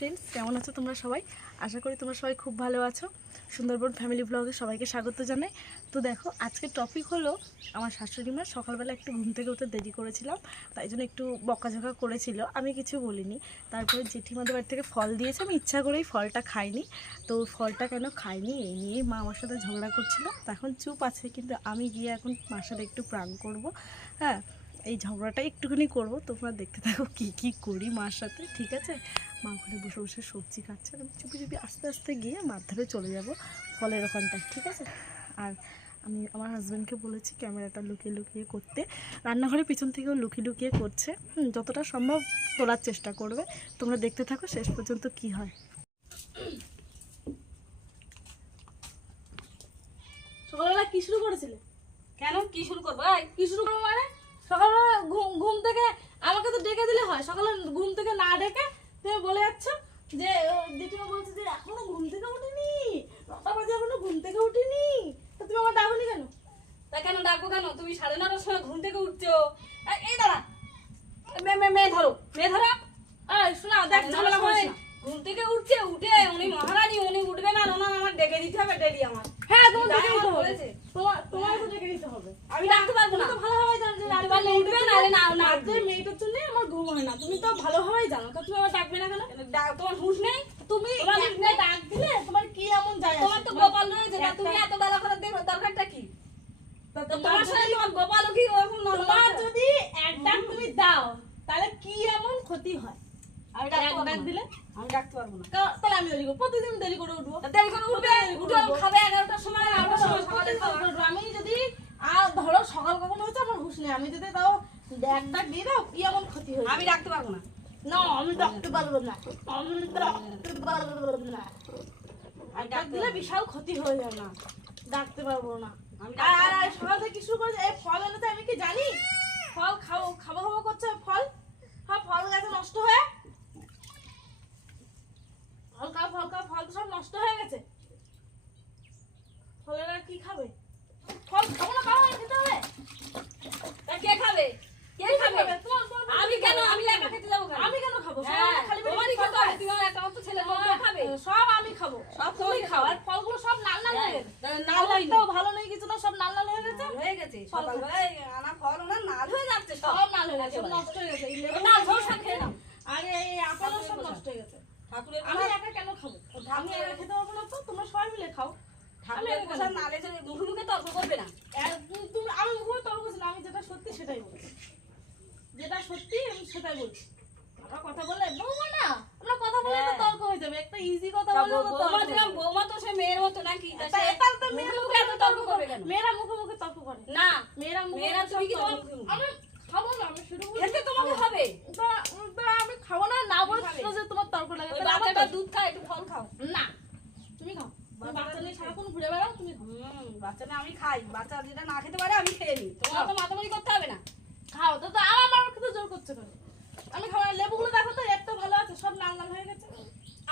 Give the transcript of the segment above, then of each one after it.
Friends, কেমন আছো তোমরা সবাই? আশা করি তোমরা সবাই খুব ভালো আছো। সুন্দরবন ফ্যামিলি ব্লগে সবাইকে স্বাগত জানাই। তো দেখো, আজকের টপিক হলো আমার শাশুড়ি মা সকালবেলা একটু ঘুম থেকে উঠে দেরি করেছিলাম, তাই জন্য একটু বকাঝকা করেছিল। আমি কিছু বলিনি। তারপরে জেঠিমাদের বাড়ি থেকে ফল দিয়েছে, আমি ইচ্ছা করেই ফলটা খাইনি। তো ফলটা কেন খাইনি এই নিয়ে মা আমার সাথে ঝগড়া করছিল। তো এখন চুপ আছে, কিন্তু আমি গিয়ে এখন মার সাথে একটু প্রাণ করব। হ্যাঁ, এই ঝগড়াটা একটুখানি করব, তোমরা দেখতে থাকো কি কি করি মার সাথে, ঠিক আছে? মা ওখানে বসে বসে সবজি কাটছে, আমি চুপি চুপি আস্তে আস্তে গিয়ে মার ধারে চলে যাব ফলের ওখানটায়, ঠিক আছে? আর আমি আমার হাজব্যান্ডকে বলেছি ক্যামেরাটা লুকিয়ে লুকিয়ে করতে। রান্নাঘরের পিছন থেকেও লুকিয়ে লুকিয়ে করছে। যতটা সম্ভব তোলার চেষ্টা করবে। তোমরা দেখতে থাকো শেষ পর্যন্ত কি হয়। সকালবেলা কি শুরু করেছিলে? কেন কি শুরু করবো? কি শুরু করবো মানে? সকালবেলা ঘুম থেকে আমাকে তো ডেকে দিলে হয়। সকালে ঘুম থেকে না ডেকে তুমি বলে যাচ্ছ যে জেঠিমা বলছে যে এখনো ঘুম থেকে উঠিনি, 9টা বাজে এখনো ঘুম থেকে উঠিনি। তো তুমি আমার ডাকনি কেন? তা কেন ডাকবো কেন? তুমি 9:30টার সময় ঘুম থেকে উঠছো। এই দাঁড়া, মেয়ে ধরো। শোনা দেখ, ঝামেলা করিস না। ঘুম থেকে উঠছে, উঠে উনি মহারানী, উনি উঠবে না, ওনার আমার ডেকে দিতে হবে ডেলি আমার। হ্যাঁ, তোমার তাই ডেকে দিতে আমার হবে। বলেছে। তোমার তো ডেকে দিতে হবে। আমি ডাকতে পারবো না। তুমি তো ভালোভাবে জানো যে উঠতে পারলে উঠবে, নাহলে না রাত্রে মেয়েটার জন্য আমার ঘুম হয় না। তুমি তো ভালোভাবেই জানো, তো তুমি আমার ডাকবে না কেন? তোমার হুঁশ নেই? তুমি তোমার একটা ডাক দিলে তোমার কি এমন যায় আসে? তোমার তো গোপাল রয়েছে না, তুমি এত বেলা করে দেবে, দরকারটা কি? তোমার সাথে তোমার গোপালও কি ওরকম তোমার যদি এক ডাক তুমি দাও, তাহলে কি এমন ক্ষতি হয়? আমি এক ডাক দিলে আমি ডাকতে পারবো না। তাহলে আমি দেরি করবো, প্রতিদিন দেরি করে উঠবো। দেরি করে উঠবে, উঠে খাবে 11টার সময়, 11টার সময় সকালে খাবে। আমি যদি আর ধরো সকাল কখন হয়েছে আমার হুঁশ নেই, আমি যদি তাও এক ডাক দিয়ে দাও, কি এমন ক্ষতি হয়? আমি ডাকতে পারবো না। না, আমি ডাকতে পারবো না, আমি ডাকতে পারবো না। এক ডাক দিলে বিশাল ক্ষতি হয়ে যায় না, ডাকতে পারবো না। আর সকাল থেকে কি শুরু করেছে? এই ফল এনেতে আমি কি জানি? ফল খাবো খাবো খাবো করছে। ফল হ্যাঁ, ফল গাছে নষ্ট হয়ে ফল তো সব নষ্ট হয়ে গেছে। ফলেরা কি খাবে? ফল খাবো না, কারো খেতে হবে। তা কে খাবে? কে খাবে? আমি কেন? আমি একা খেতে যাবো কেন? আমি কেন খাবো? খালি তোমারই খেতে হবে। তুমি আমার একটা মাত্র ছেলে, কে খাবে? সব আমি খাবো, সব তুমি খাও। আর ফলগুলো সব লাল লাল হয়ে গেছে। নাল হয়নি। একটাও ভালো নেই, কিছু না, সব লাল লাল হয়ে গেছে। হয়ে গেছে সকালবেলায় আনা ফল ওনার নাল হয়ে যাচ্ছে সব। সব লাল হয়ে গেছে, সব নষ্ট হয়ে গেছে। এই লেবু না, ঝোল সব খেয়ে নাও। আর এই আপেলও সব নষ্ট হয়ে গেছে। ঠাকুরের আমি একা কেন খাবো? আমি একা খেতে পারবো না, তো তোমরা সবাই মিলে খাও। ঠাকুরের প্রসাদ নালে যে মুখে মুখে তর্ক করবে না। আমি মুখে তর্ক করছি না, আমি যেটা সত্যি সেটাই বলছি। যেটা সত্যি আমি সেটাই বলছি। আমরা কথা বললে বৌমা না, আমরা কথা বললে তো তর্ক হয়ে যাবে। একটা ইজি কথা বললে তো তর্ক বৌমা হয়ে যাবে। বৌমা তো সে মেয়ের মতো নাকি? তা তা সে এটা তো মেয়েরা মুখে মুখে এত তর্ক করবে কেন? মেয়েরা মুখে মুখে তর্ক করে না, মেয়েরা মেয়েরা তুমি কি তোমার আমি খাবো না, আমি শুরু করছি। খেতে তোমাকে হবে। আমি খাবো না, না বলছো যে তোমার তর্ক লাগে। ওই বাচ্চাটা দুধ খায়, একটু ফল খাও। না, তুমি খাও। তুমি বাচ্চা নিয়ে সারাক্ষণ ঘুরে বেড়াও, তুমি খাও। বাচ্চা না, আমি খাই। বাচ্চা যেটা না খেতে পারে আমি খেয়ে নিই। তোমার তো মাতামাতি করতে হবে না। খাও তো, আমার খেতে জোর করছে কেন? আমি খাবো না। লেবুগুলো দেখো তো, একটা ভালো আছে, সব লাল লাল হয়ে গেছে।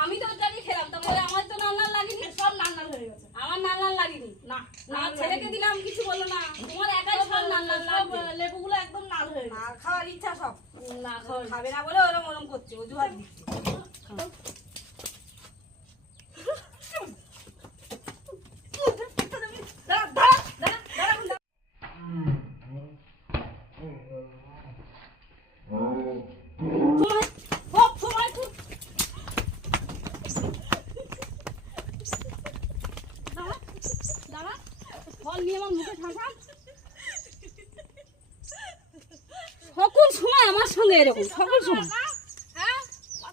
আমি তো ওটাকে খেলাম, তারপরে আমার তো নাল নাল লাগেনি। সব লাল লাল হয়ে গেছে। আমার নাল নাল লাগেনি। না, আমার ছেলেকে দিলাম, কিছু বললো না। তোমার একাই সব নাল নাল লাগবে। লেবুগুলো একদম লাল হয়ে গেছে। আর খাওয়ার ইচ্ছা সব। না খাবে না বলে ওরম ওরম করছে, অজুহাত দিচ্ছে। ফল নিয়ে আমার মুখে ঠাসা। সকল সময় আমার সঙ্গে এরকম, সকল সময়।